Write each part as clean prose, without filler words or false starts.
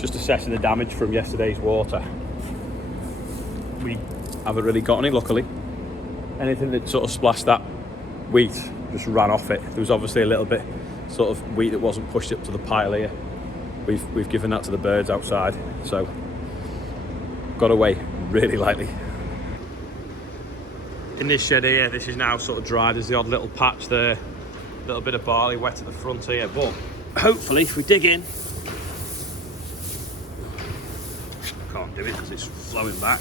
Just assessing the damage from yesterday's water. We haven't really got any, luckily. Anything that sort of splashed that wheat just ran off it. There was obviously a little bit sort of wheat that wasn't pushed up to the pile here. We've given that to the birds outside, so got away really lightly. In this shed here, this is now sort of dry. There's the odd little patch there, a little bit of barley wet at the front here, but hopefully if we dig in, can't do it because it's flowing back.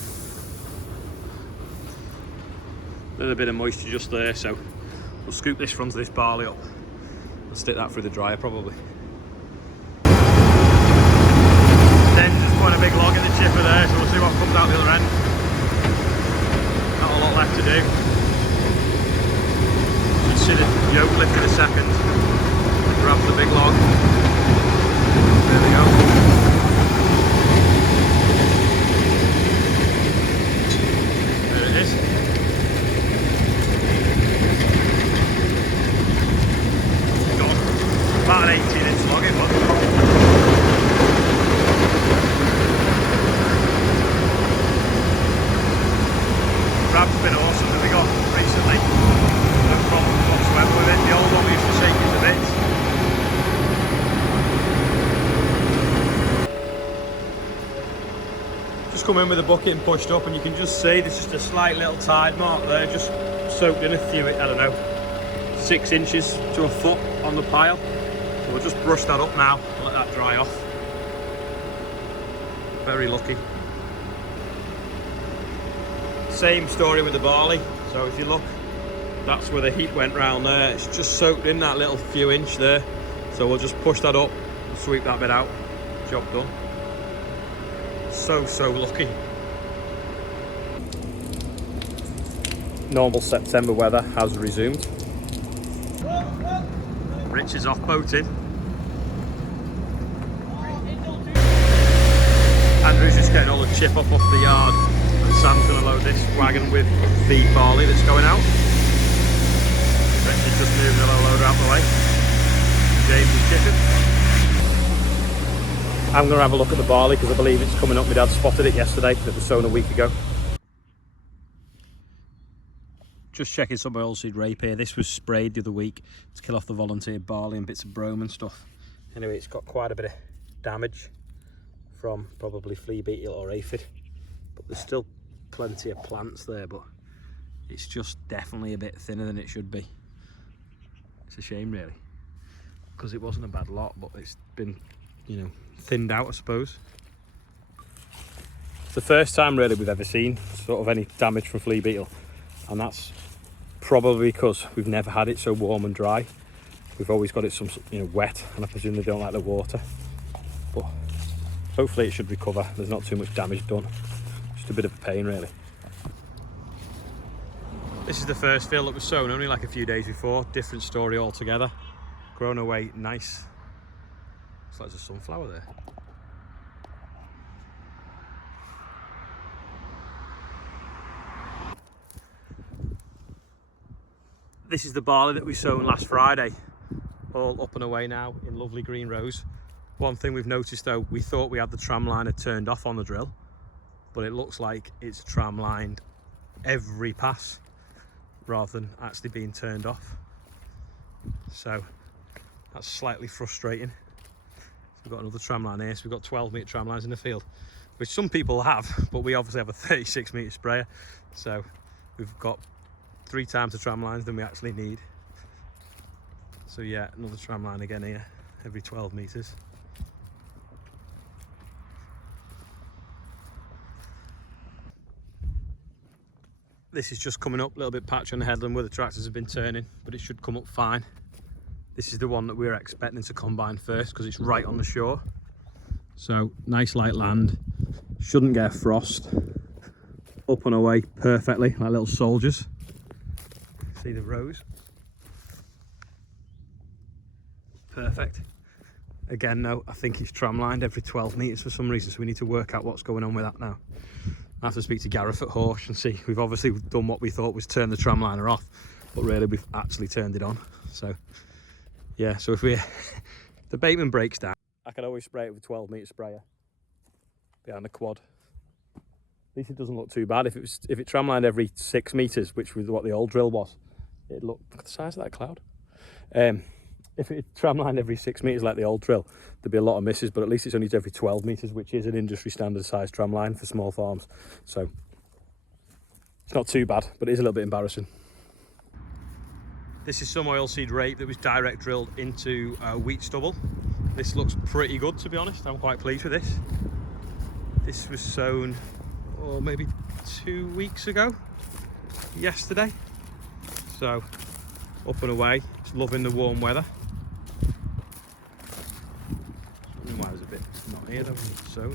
A little bit of moisture just there, so we'll scoop this front of this barley up and stick that through the dryer probably. Then just put a big log in the chipper there, so we'll see what comes out the other end. Not a lot left to do. Should see the yoke lift in a second. Grab the big log. There we go. There it is. Gone. About an 18-inch log it was. Grab's been awesome that we got recently. No problem whatsoever with it. The old one we used to shake it to bits. Just come in with the bucket and pushed up, and you can just see there's just a slight little tide mark there, just soaked in a few, I don't know, 6 inches to a foot on the pile. So we'll just brush that up now and let that dry off. Very lucky. Same story with the barley. So if you look, that's where the heat went round there. It's just soaked in that little few inch there. So we'll just push that up, sweep that bit out. Job done. So lucky. Normal September weather has resumed. Rich is off boated. Andrew's just getting all the chip up off the yard. Sam's going to load this wagon with the barley that's going out. Rich is just moving the loader out the way. James is chipping. I'm going to have a look at the barley because I believe it's coming up. My dad spotted it yesterday that was sown a week ago. Just checking some oilseed rape here. This was sprayed the other week to kill off the volunteer barley and bits of brome and stuff. Anyway, it's got quite a bit of damage from probably flea beetle or aphid. But there's still plenty of plants there, but it's just definitely a bit thinner than it should be. It's a shame really, because it wasn't a bad lot, but it's been, you know, thinned out I suppose. It's the first time really we've ever seen sort of any damage from flea beetle, and that's probably because we've never had it so warm and dry. We've always got it some, you know, wet, and I presume they don't like the water, but hopefully it should recover. There's not too much damage done. A bit of a pain really. This is the first field that was sown only like a few days before. Different story altogether. Grown away nice. Looks like there's a sunflower there. This is the barley that we sown last Friday. All up and away now in lovely green rows. One thing we've noticed though, we thought we had the tram liner turned off on the drill, but it looks like it's tram lined every pass rather than actually being turned off. So that's slightly frustrating. We've got another tram line here, so we've got 12-metre tram lines in the field, which some people have, but we obviously have a 36-metre sprayer, so we've got 3 times the tram lines than we actually need. So yeah, another tram line again here, every 12 metres. This is just coming up, a little bit patchy on the headland where the tractors have been turning, but it should come up fine. This is the one that we're expecting to combine first because it's right on the shore. So nice light land, shouldn't get frost. Up and away perfectly, like little soldiers. See the rows? Perfect. Again, no, I think it's tram lined every 12 metres for some reason, so we need to work out what's going on with that now. I have to speak to Gareth at Horsh and see. We've obviously done what we thought was turn the tram liner off, but really we've actually turned it on. So yeah, so if the bateman breaks down, I can always spray it with a 12-metre sprayer. behind the quad. At least it doesn't look too bad. If it tramlined every 6 meters, which was what the old drill was, it looked, look at the size of that cloud. If it tramlined every 6 meters like the old drill, there'd be a lot of misses, but at least it's only every 12 meters, which is an industry standard size tramline for small farms. So it's not too bad, but it is a little bit embarrassing. This is some oilseed rape that was direct drilled into wheat stubble. This looks pretty good, to be honest. I'm quite pleased with this. This was sown, maybe 2 weeks ago, yesterday. So up and away, it's loving the warm weather. Why there's a bit not here though, sown.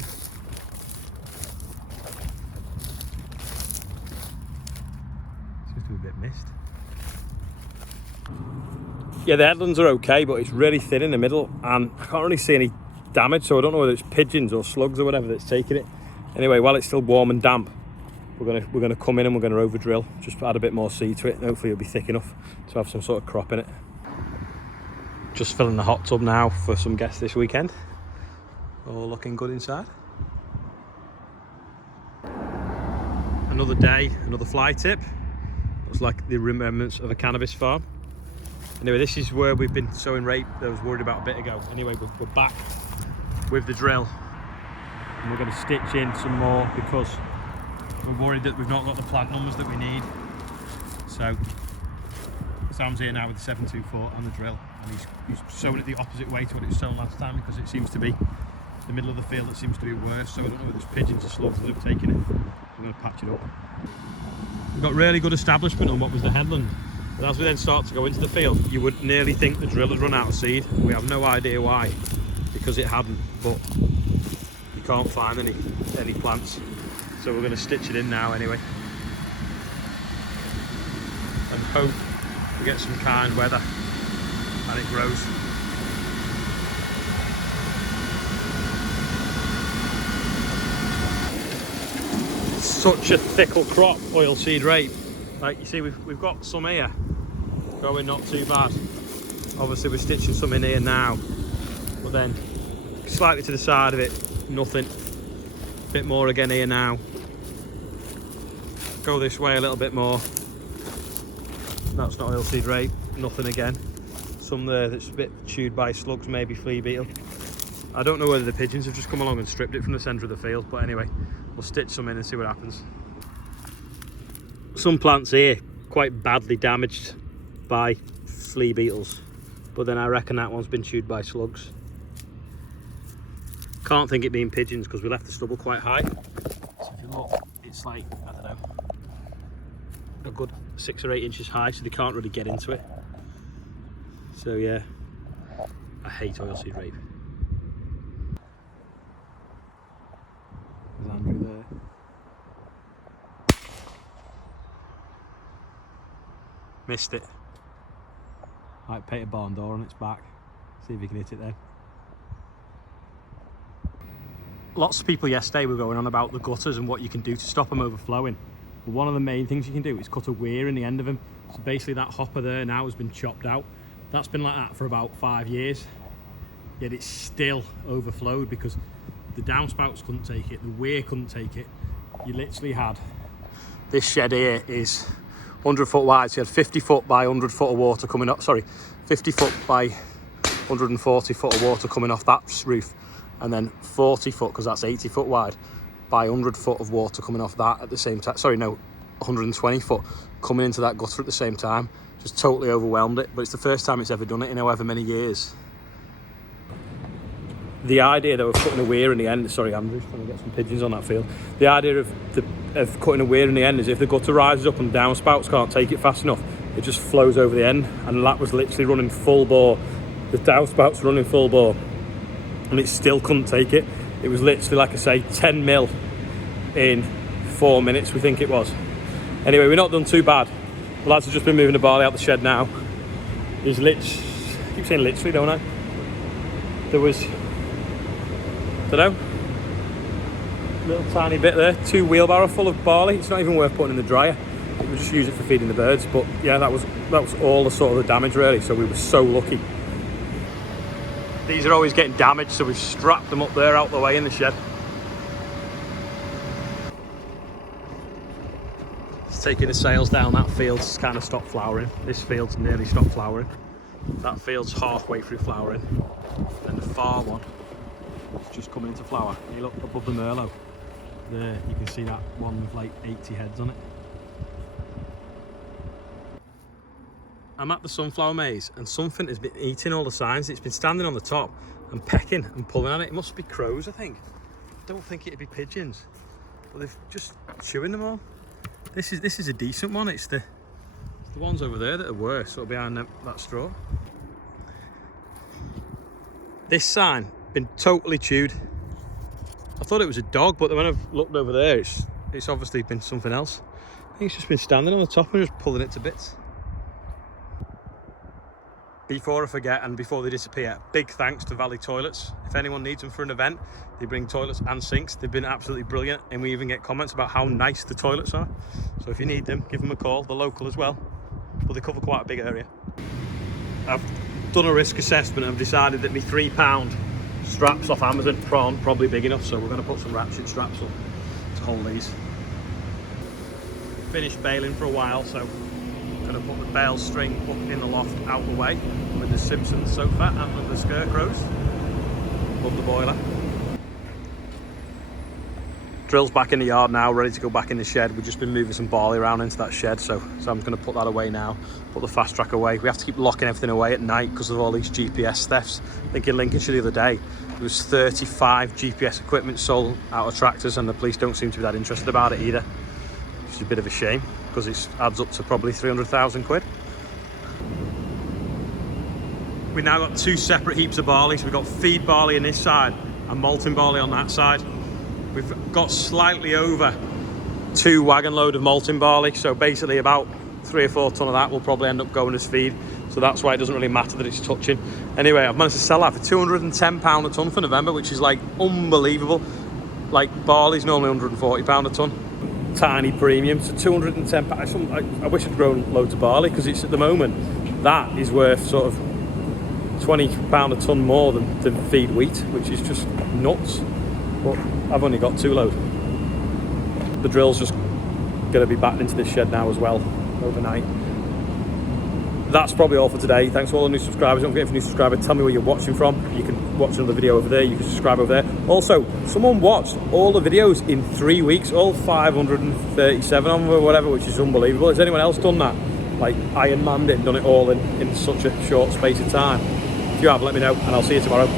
Seems to be a bit missed. Yeah, the headlands are okay, but it's really thin in the middle and I can't really see any damage, so I don't know whether it's pigeons or slugs or whatever that's taking it. Anyway, while it's still warm and damp, we're gonna come in and we're gonna over drill, just add a bit more seed to it, and hopefully it'll be thick enough to have some sort of crop in it. Just filling the hot tub now for some guests this weekend. All looking good inside. Another day, another fly tip. Looks like the remnants of a cannabis farm. Anyway, this is where we've been sowing rape that I was worried about a bit ago. Anyway, we're back with the drill and we're going to stitch in some more because we're worried that we've not got the plant numbers that we need. So Sam's here now with the 724 on the drill, and he's sowing it the opposite way to what it was sown last time because it seems to be the middle of the field that seems to be worse. So I don't know whether there's pigeons or slugs that have taken it. We're going to patch it up. We've got really good establishment on what was the headland. But as we then start to go into the field, you would nearly think the drill had run out of seed. We have no idea why, because it hadn't, but you can't find any plants. So we're going to stitch it in now anyway. And hope we get some kind weather and it grows. Such a thickle crop, oilseed rape. Like you see, we've got some here going not too bad. Obviously we're stitching some in here now, but then slightly to the side of it, nothing. Bit more again here now. Go this way a little bit more. That's not oilseed rape, nothing again. Some there that's a bit chewed by slugs, maybe flea beetle. I don't know whether the pigeons have just come along and stripped it from the centre of the field, but anyway, we'll stitch some in and see what happens. Some plants here quite badly damaged by flea beetles, but then I reckon that one's been chewed by slugs. Can't think it being pigeons because we left the stubble quite high. So if you look, it's like, I don't know, a good 6 or 8 inches high, so they can't really get into it. So yeah, I hate oilseed rape. There's Andrew there. Missed it. Might paint a barn door on its back. See if you can hit it then. Lots of people yesterday were going on about the gutters and what you can do to stop them overflowing. But one of the main things you can do is cut a weir in the end of them. So basically that hopper there now has been chopped out. That's been like that for about 5 years. Yet it's still overflowed because the downspouts couldn't take it, the weir couldn't take it. You literally had, this shed here is 100 foot wide, so you had 50 foot by 100 foot of water coming up, 50 foot by 140 foot of water coming off that roof, and then 40 foot, because that's 80 foot wide, by 100 foot of water coming off that at the same time. 120 foot coming into that gutter at the same time. Just totally overwhelmed it, but it's the first time it's ever done it in however many years. The idea that we're cutting a weir in the end, sorry Andrew's trying to get some pigeons on that field. The idea of cutting a weir in the end is if the gutter rises up and downspouts can't take it fast enough, it just flows over the end, and that was literally running full bore. The downspouts running full bore and it still couldn't take it. It was literally, like I say, 10 mil in 4 minutes, we think it was. Anyway, we're not done too bad. The lads have just been moving the barley out the shed now. There's I keep saying literally, don't I? There was, don't know, little tiny bit there, 2 wheelbarrow full of barley. It's not even worth putting in the dryer. We just use it for feeding the birds. But yeah, that was all the sort of the damage really. So we were so lucky. These are always getting damaged, so we've strapped them up there out the way in the shed. taking the sails down. That field's kind of stopped flowering. This field's nearly stopped flowering. That field's halfway through flowering. And the far one is just coming into flower. You look above the Merlot. There, you can see that one with like 80 heads on it. I'm at the sunflower maze and something has been eating all the signs. It's been standing on the top and pecking and pulling at it. It must be crows, I think. I don't think it'd be pigeons, but they're just chewing them all. This is a decent one. It's the ones over there that are worse, sort of behind that straw. This sign been totally chewed. I thought it was a dog, but when I've looked over there, it's obviously been something else. I think it's just been standing on the top and just pulling it to bits. Before I forget and before they disappear, big thanks to Valley Toilets. If anyone needs them for an event, they bring toilets and sinks. They've been absolutely brilliant, and we even get comments about how nice the toilets are. So if you need them, give them a call. They're local as well, but they cover quite a big area. I've done a risk assessment and I've decided that my £3 straps off Amazon prawn probably big enough, so we're going to put some ratchet straps on to hold these. Finished bailing for a while, so I'm going to put the bail string up in the loft out the way with the Simpsons sofa and with the scarecrows above the boiler. Drill's back in the yard now, ready to go back in the shed. We've just been moving some barley around into that shed, so I'm going to put that away now, put the fast track away. We have to keep locking everything away at night because of all these GPS thefts. I think in Lincolnshire the other day, there was 35 GPS equipment sold out of tractors, and the police don't seem to be that interested about it either, which is a bit of a shame because it adds up to probably 300,000 quid. We've now got two separate heaps of barley, so we've got feed barley on this side and malting barley on that side. We've got slightly over 2 wagon load of malting barley, so basically about 3 or 4 ton of that will probably end up going as feed, so that's why it doesn't really matter that it's touching. Anyway, I've managed to sell that for £210 a ton for November, which is like unbelievable. Like barley's normally £140 a ton, tiny premium, so £210. I wish I'd grown loads of barley, because it's at the moment that is worth sort of £20 a ton more than feed wheat, which is just nuts. But I've only got 2 load. The drill's just going to be backed into this shed now as well overnight. That's probably all for today. Thanks to all the new subscribers. Don't forget, if you're a new subscriber, tell me where you're watching from. You can watch another video over there. You can subscribe over there. Also, someone watched all the videos in 3 weeks, all 537 of them or whatever, which is unbelievable. Has anyone else done that? Like Iron Manned it and done it all in such a short space of time? If you have, let me know, and I'll see you tomorrow.